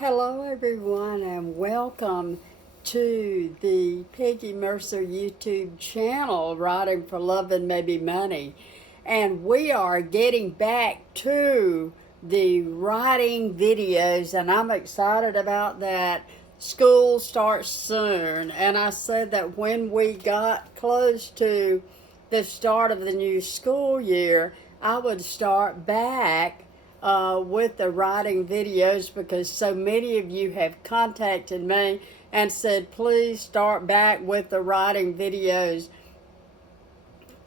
Hello, everyone, and welcome to the Peggy Mercer YouTube channel, Writing for Love and Maybe Money. And we are getting back to the writing videos, and I'm excited about that. School starts soon, and I said that when we got close to the start of the new school year, I would start back with the writing videos because so many of you have contacted me and said, please start back with the writing videos.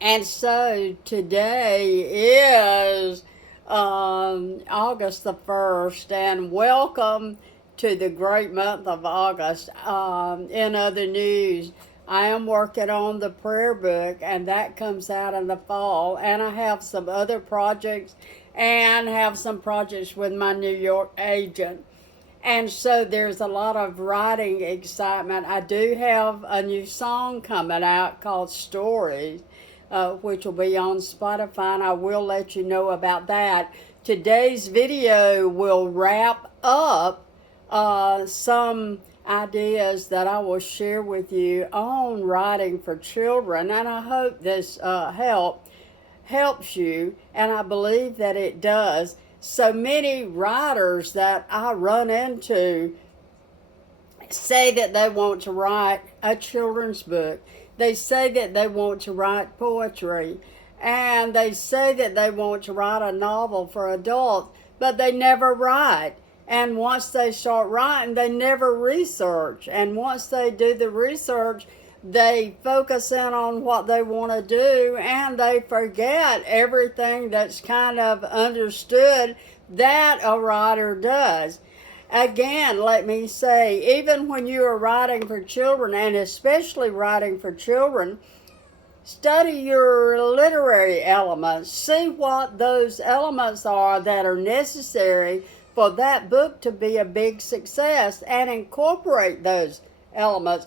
And so today is August the 1st, and welcome to the great month of August. In other news, I am working on the prayer book, and that comes out in the fall. And I have some other projects and have some projects with my New York agent. And so there's a lot of writing excitement. I do have a new song coming out called Stories, which will be on Spotify, and I will let you know about that. Today's video will wrap up some ideas that I will share with you on writing for children, and I hope this helps you, and I believe that it does. So many writers that I run into say that they want to write a children's book. They say that they want to write poetry, and they say that they want to write a novel for adults, but they never write. And once they start writing, they never research. And once they do the research, they focus in on what they want to do, and they forget everything that's kind of understood that a writer does. Again, let me say, even when you are writing for children, and especially writing for children, study your literary elements. See what those elements are that are necessary for that book to be a big success, and incorporate those elements.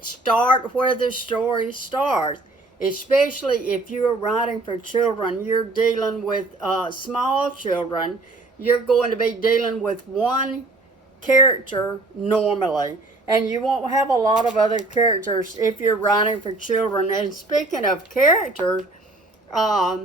Start where the story starts. Especially if you're writing for children, you're dealing with small children, you're going to be dealing with one character normally, and you won't have a lot of other characters if you're writing for children. And speaking of characters, I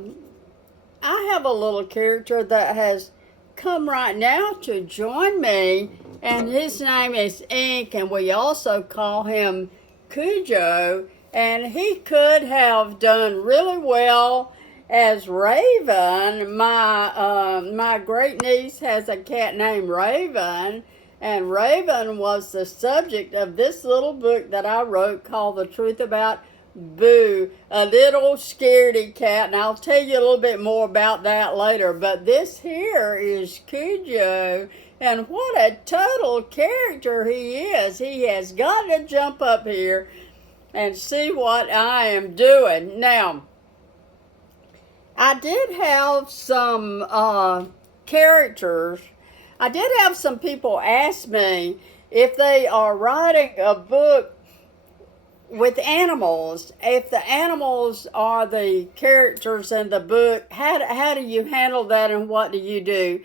have a little character that has come right now to join me, and his name is Ink, and we also call him Cujo, and he could have done really well as Raven. My great niece has a cat named Raven, and Raven was the subject of this little book that I wrote called The Truth About Boo, a little scaredy cat, and I'll tell you a little bit more about that later. But this here is Cujo, and what a total character he is. He has got to jump up here and see what I am doing. Now, I did have some characters. I did have some people ask me if they are writing a book with animals, if the animals are the characters in the book, how do you handle that, and what do you do?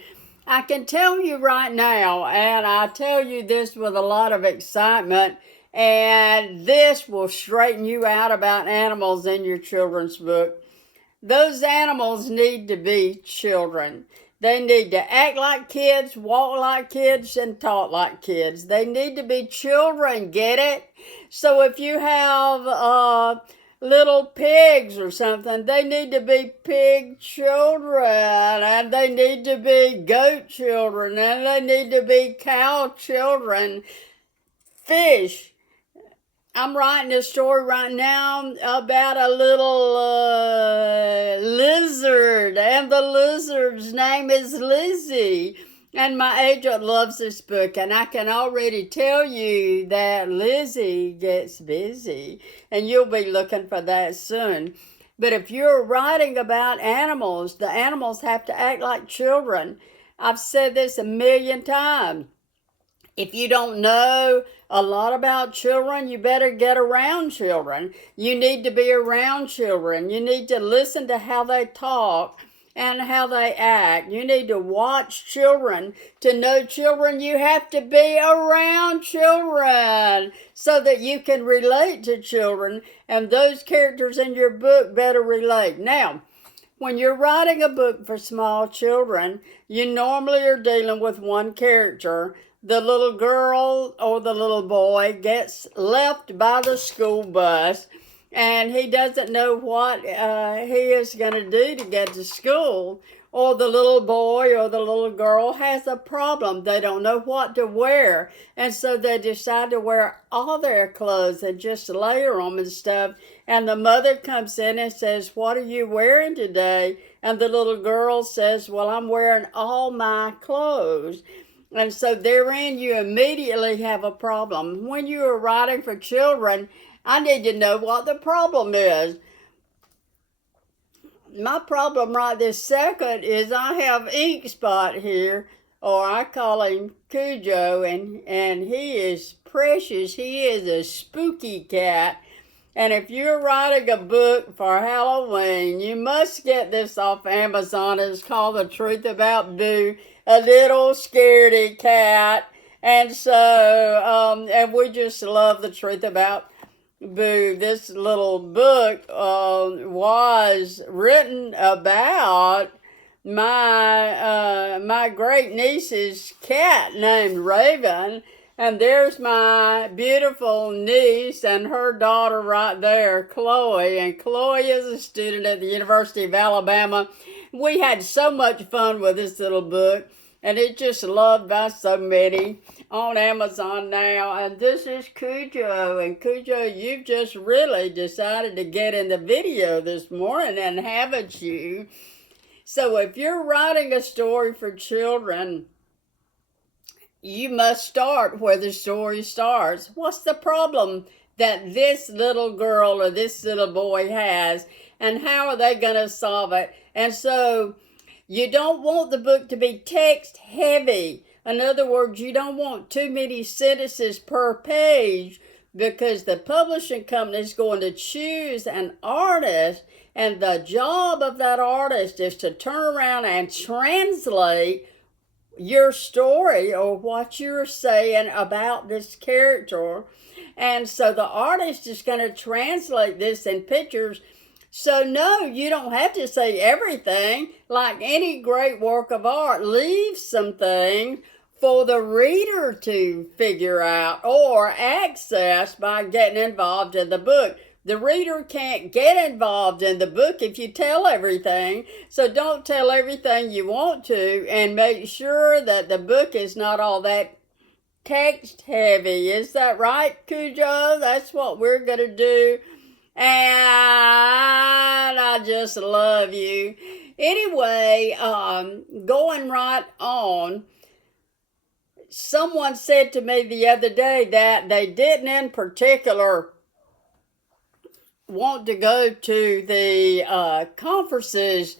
I can tell you right now, and I tell you this with a lot of excitement, and this will straighten you out about animals in your children's book. Those animals need to be children. They need to act like kids, walk like kids, and talk like kids. They need to be children, get it? So if you have little pigs or something, they need to be pig children, and they need to be goat children, and they need to be cow children. Fish. I'm writing a story right now about a little lizard, and the lizard's name is Lizzie. And my agent loves this book, and I can already tell you that Lizzie gets busy, and you'll be looking for that soon. But if you're writing about animals, the animals have to act like children. I've said this a million times. If you don't know a lot about children, you better get around children. You need to be around children. You need to listen to how they talk. and how they act. You need to watch children. To know children, you have to be around children so that you can relate to children, and those characters in your book better relate. Now, when you're writing a book for small children, you normally are dealing with one character. The little girl or the little boy gets left by the school bus, and he doesn't know what he is going to do to get to school. Or the little boy or the little girl has a problem. They don't know what to wear, and so they decide to wear all their clothes and just layer them and stuff. And the mother comes in and says, "What are you wearing today?" And the little girl says, "Well, I'm wearing all my clothes." And so therein you immediately have a problem. When you are writing for children, I need to know what the problem is. My problem right this second is I have Ink Spot here, or I call him Cujo, and he is precious. He is a spooky cat. And if you're writing a book for Halloween, you must get this off Amazon. It's called The Truth About Boo, a little scaredy cat. And so, and we just love the truth about Boo. This little book was written about my great niece's cat named Raven. And there's my beautiful niece and her daughter right there, Chloe. And Chloe is a student at the University of Alabama. We had so much fun with this little book, and it's just loved by so many on Amazon now. And this is Cujo. And Cujo, you've just really decided to get in the video this morning, and haven't you? So if you're writing a story for children, you must start where the story starts. What's the problem that this little girl or this little boy has, and how are they going to solve it? And so you don't want the book to be text heavy. In other words, you don't want too many sentences per page, because the publishing company is going to choose an artist, and the job of that artist is to turn around and translate your story or what you're saying about this character. And so the artist is going to translate this in pictures. So no, you don't have to say everything. Like any great work of art, leave some things for the reader to figure out or access by getting involved in the book. The reader can't get involved in the book if you tell everything. So don't tell everything you want to, and make sure that the book is not all that text heavy. Is that right, Cujo? That's what we're going to do. And I just love you. Anyway, going right on, someone said to me the other day that they didn't in particular want to go to the conferences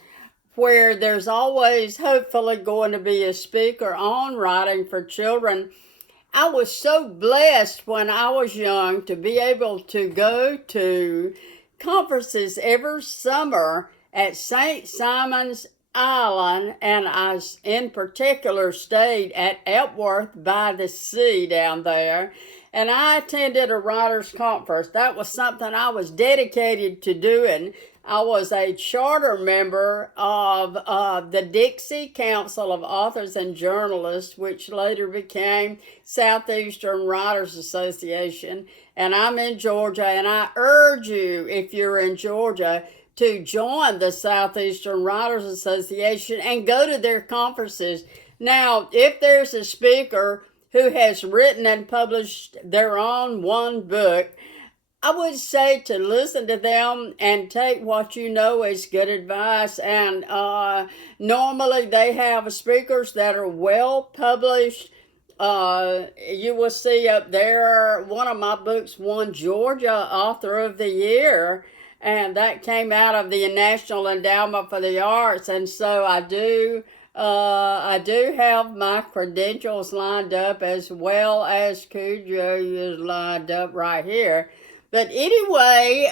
where there's always hopefully going to be a speaker on writing for children. I was so blessed when I was young to be able to go to conferences every summer at St. Simon's Island, and I in particular stayed at Epworth by the sea down there. And I attended a writers' conference. That was something I was dedicated to doing. I was a charter member of the Dixie Council of Authors and Journalists, which later became Southeastern Writers Association. And I'm in Georgia, and I urge you, if you're in Georgia, to join the Southeastern Writers Association and go to their conferences. Now, if there's a speaker who has written and published their own one book, I would say to listen to them and take what you know as good advice. And normally they have speakers that are well published. You will see up there, one of my books won Georgia Author of the Year, and that came out of the National Endowment for the Arts. And so I do have my credentials lined up, as well as Cujo is lined up right here. But anyway,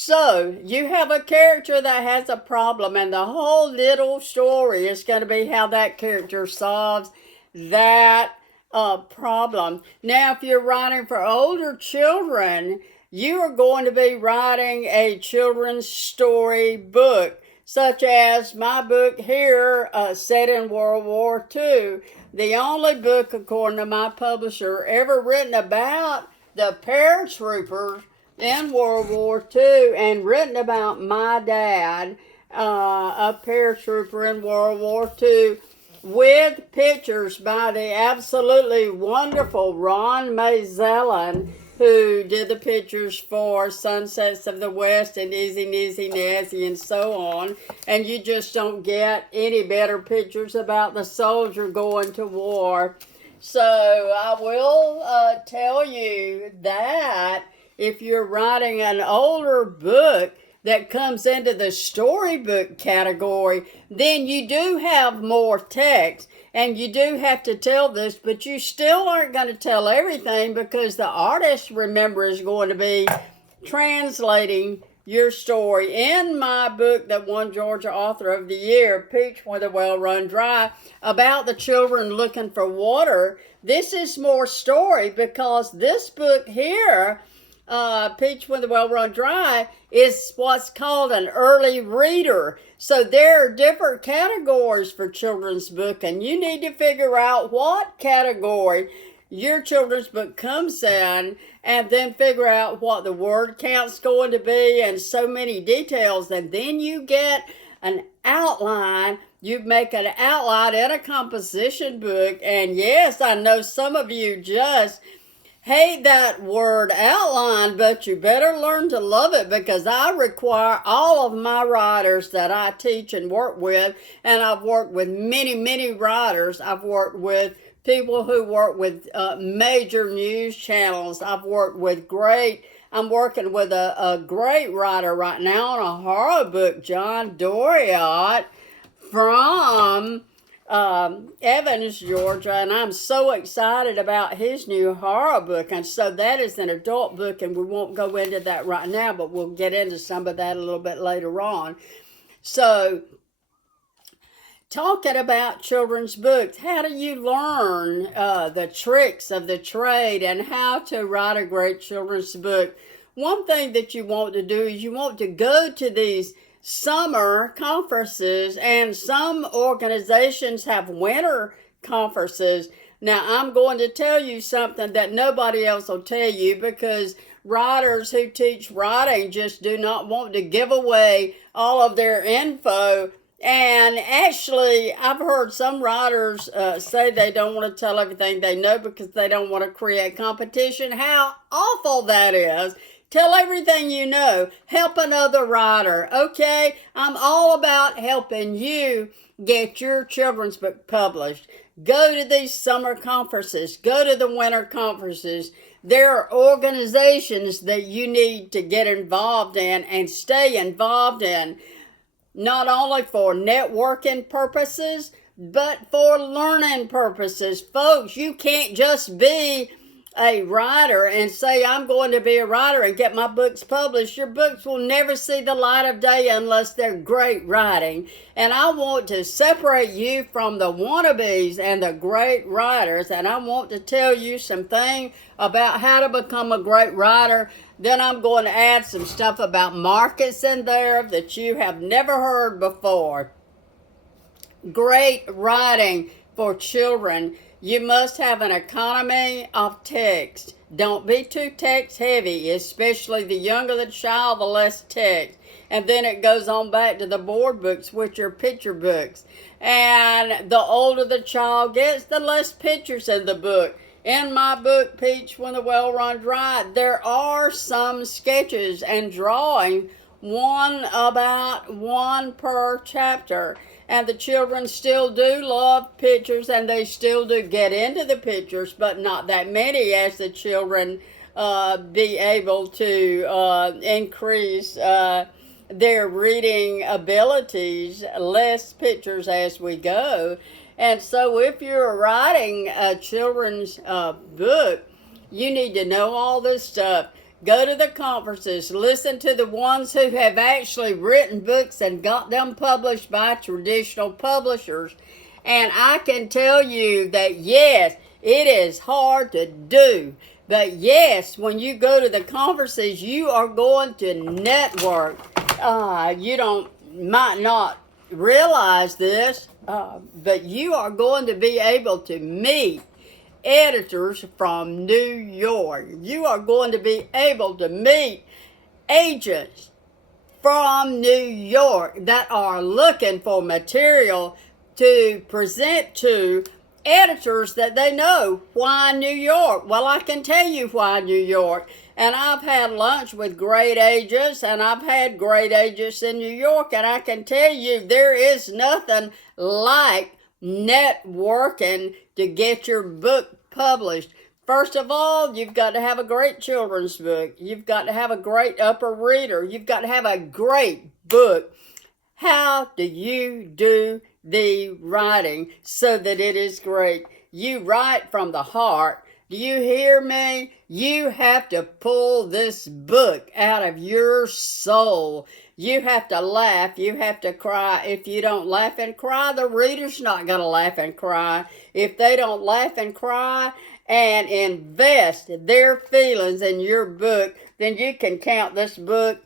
So, you have a character that has a problem, and the whole little story is going to be how that character solves that problem. Now, if you're writing for older children, you are going to be writing a children's story book, such as my book here, set in World War II. The only book, according to my publisher, ever written about the paratroopers in World War II and written about my dad, a paratrooper in World War II, with pictures by the absolutely wonderful Ron Mazellin, who did the pictures for Sunsets of the West and Easy Nizzy Nazzy and so on. And you just don't get any better pictures about the soldier going to war. So I will tell you that if you're writing an older book that comes into the storybook category, then you do have more text and you do have to tell this, but you still aren't going to tell everything because the artist, remember, is going to be translating your story. In my book that won Georgia Author of the Year, Peach with a Well Run Dry, about the children looking for water, this is more story because this book here, Peach with a Well Run Dry, is what's called an early reader. So there are different categories for children's book, and you need to figure out what category your children's book comes in, and then figure out what the word count's going to be and so many details, and then you get an outline. You make an outline in a composition book, and yes, I know some of you just hate that word outline, but you better learn to love it because I require all of my writers that I teach and work with, and I've worked with many, many writers. I've worked with people who work with major news channels. I'm working with a great writer right now on a horror book, John Doriot from Evans, Georgia, and I'm so excited about his new horror book. And so that is an adult book, and we won't go into that right now, but we'll get into some of that a little bit later on. So, talking about children's books, how do you learn the tricks of the trade and how to write a great children's book? One thing that you want to do is you want to go to these summer conferences, and some organizations have winter conferences. Now, I'm going to tell you something that nobody else will tell you because writers who teach writing just do not want to give away all of their info. And actually, I've heard some writers say they don't want to tell everything they know because they don't want to create competition. How awful that is. Tell everything you know. Help another writer, okay? I'm all about helping you get your children's book published. Go to these summer conferences. Go to the winter conferences. There are organizations that you need to get involved in and stay involved in, not only for networking purposes, but for learning purposes. Folks, you can't just be a writer and say, I'm going to be a writer and get my books published. Your books will never see the light of day unless they're great writing. And I want to separate you from the wannabes and the great writers. And I want to tell you some things about how to become a great writer. Then I'm going to add some stuff about markets in there that you have never heard before. Great writing for children. You must have an economy of text. Don't be too text heavy, especially the younger the child, the less text. And then it goes on back to the board books, which are picture books. And the older the child gets, the less pictures in the book. In my book, Peach with a Well Run Dry, there are some sketches and drawing, one per chapter. And the children still do love pictures, and they still do get into the pictures, but not that many as the children be able to increase their reading abilities, less pictures as we go. And so if you're writing a children's book, you need to know all this stuff. Go to the conferences. Listen to the ones who have actually written books and got them published by traditional publishers. And I can tell you that yes, it is hard to do. But yes, when you go to the conferences, you are going to network. You might not realize this, but you are going to be able to meet editors from New York. You are going to be able to meet agents from New York that are looking for material to present to editors that they know. Why New York? Well, I can tell you why New York. And I've had lunch with great agents, and I've had great agents in New York, and I can tell you there is nothing like networking to get your book published. First of all, you've got to have a great children's book. You've got to have a great upper reader. You've got to have a great book. How do you do the writing so that it is great? You write from the heart. Do you hear me? You have to pull this book out of your soul. You have to laugh. You have to cry. If you don't laugh and cry, the reader's not going to laugh and cry. If they don't laugh and cry and invest their feelings in your book, then you can count this book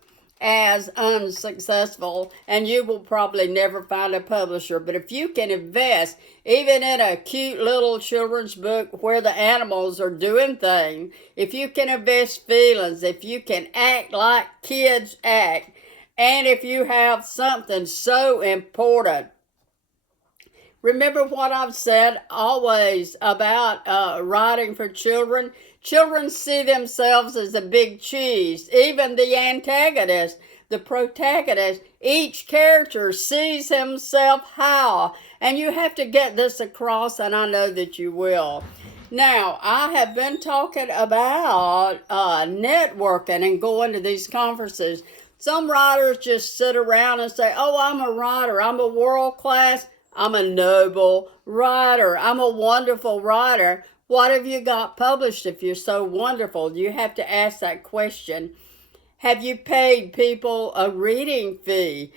as unsuccessful, and you will probably never find a publisher. But if you can invest even in a cute little children's book where the animals are doing things, if you can invest feelings, if you can act like kids act, and if you have something so important. Remember what I've said always about writing for children? Children see themselves as a big cheese. Even the antagonist, the protagonist, each character sees himself how. And you have to get this across, and I know that you will. Now, I have been talking about networking and going to these conferences. Some writers just sit around and say, oh, I'm a writer. I'm a world class. I'm a noble writer. I'm a wonderful writer. What have you got published if you're so wonderful? You have to ask that question. Have you paid people a reading fee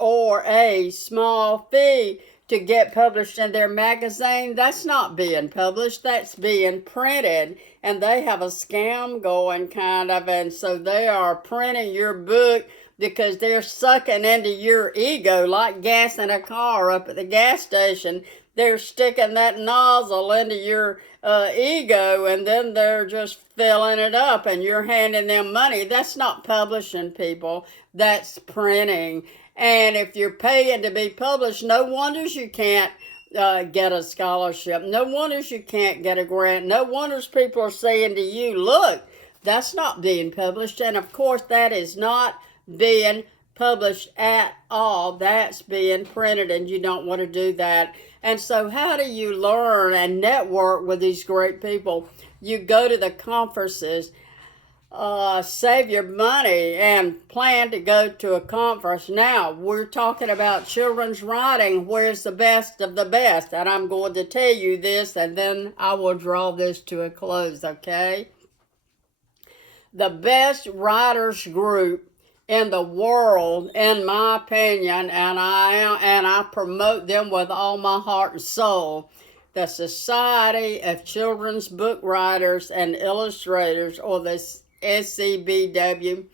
or a small fee to get published in their magazine? That's not being published. That's being printed. And they have a scam going kind of. And so they are printing your book because they're sucking into your ego like gas in a car up at the gas station. They're sticking that nozzle into your ego, and then they're just filling it up, and you're handing them money. That's not publishing, people. That's printing. And if you're paying to be published, no wonders you can't get a scholarship. No wonders you can't get a grant. No wonders people are saying to you, look, that's not being published. And of course, that is not being published at all. That's being printed, and you don't want to do that. And so how do you learn and network with these great people? You go to the conferences, save your money, and plan to go to a conference. Now, we're talking about children's writing. Where's the best of the best? And I'm going to tell you this, and then I will draw this to a close, okay? The best writers group in the world, in my opinion, and I promote them with all my heart and soul, the Society of Children's Book Writers and Illustrators, or the SCBWI,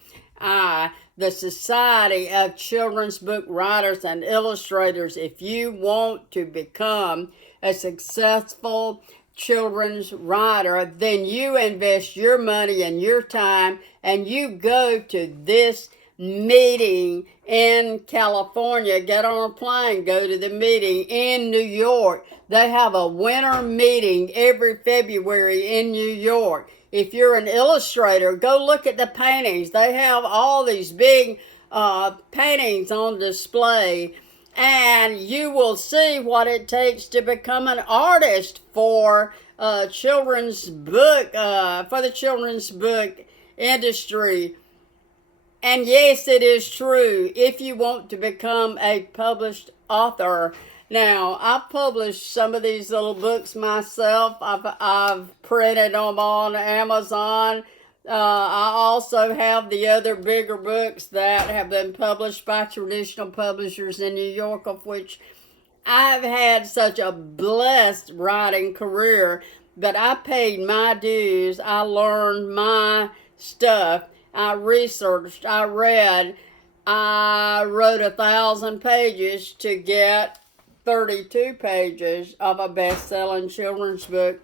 the Society of Children's Book Writers and Illustrators. If you want to become a successful children's writer, then you invest your money and your time, and you go to this meeting in California. Get on a plane, go to the meeting in New York. They have a winter meeting every February in New York. If you're an illustrator, go look at the paintings. They have all these big paintings on display, and you will see what it takes to become an artist for children's book, for the children's book industry. And yes, it is true if you want to become a published author. Now, I've published some of these little books myself. I've printed them on Amazon. I also have the other bigger books that have been published by traditional publishers in New York, of which I've had such a blessed writing career, but I paid my dues. I learned my stuff. I researched. I read. I wrote 1,000 pages to get 32 pages of a best-selling children's book.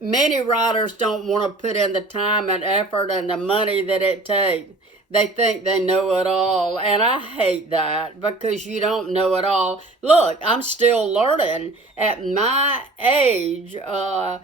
Many writers don't want to put in the time and effort and the money that it takes. They think they know it all, and I hate that because you don't know it all. Look, I'm still learning at my age, and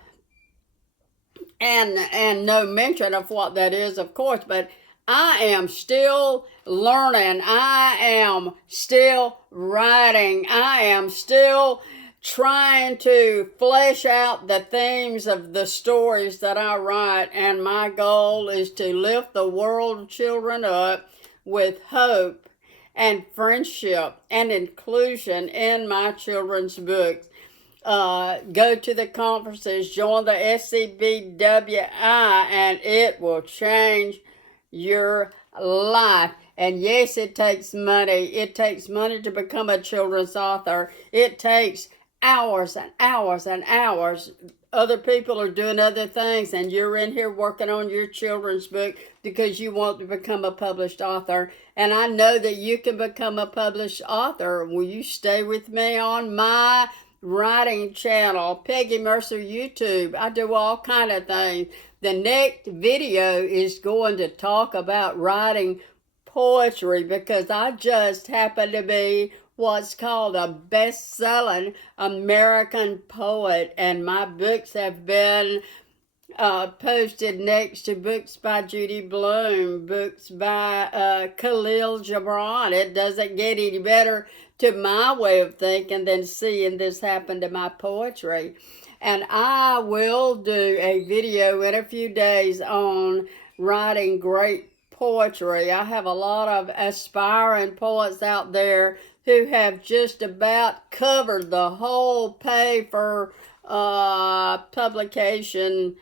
no mention of what that is, of course, but I am still learning. I am still writing. I am still trying to flesh out the themes of the stories that I write, and my goal is to lift the world of children up with hope and friendship and inclusion in my children's books. Go to the conferences, join the SCBWI, and it will change your life. And yes, it takes money. It takes money to become a children's author. It takes hours and hours and hours. Other people are doing other things, and you're in here working on your children's book because you want to become a published author. And I know that you can become a published author. Will you stay with me on my writing channel, Peggy Mercer YouTube? I do all kind of things. The next video is going to talk about writing poetry because I just happen to be what's called a best-selling American poet, and my books have been posted next to books by Judy Blume, books by Khalil Gibran. It doesn't get any better to my way of thinking than seeing this happen to my poetry. And I will do a video in a few days on writing great poetry. I have a lot of aspiring poets out there who have just about covered the whole pay for publication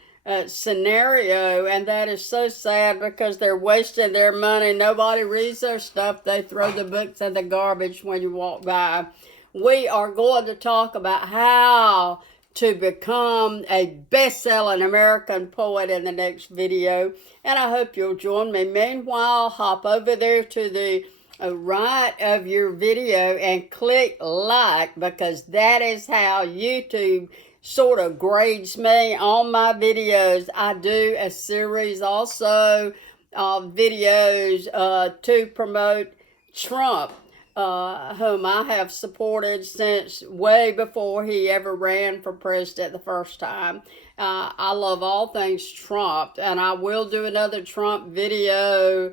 scenario, and that is so sad because they're wasting their money. Nobody reads their stuff. They throw the books in the garbage when you walk by. We are going to talk about how to become a best-selling American poet in the next video, and I hope you'll join me. Meanwhile, hop over there to the right of your video and click like, because that is how YouTube sort of grades me on my videos. I do a series also of videos to promote Trump, whom I have supported since way before he ever ran for president the first time. I love all things Trump, and I will do another Trump video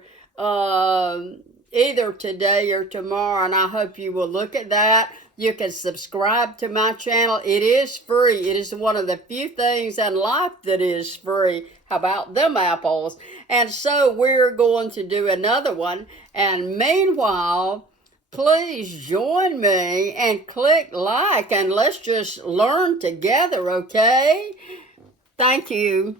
either today or tomorrow, and I hope you will look at that. You can subscribe to my channel. It is free. It is one of the few things in life that is free. How about them apples? And so we're going to do another one. And meanwhile, please join me and click like, and let's just learn together, okay? Thank you.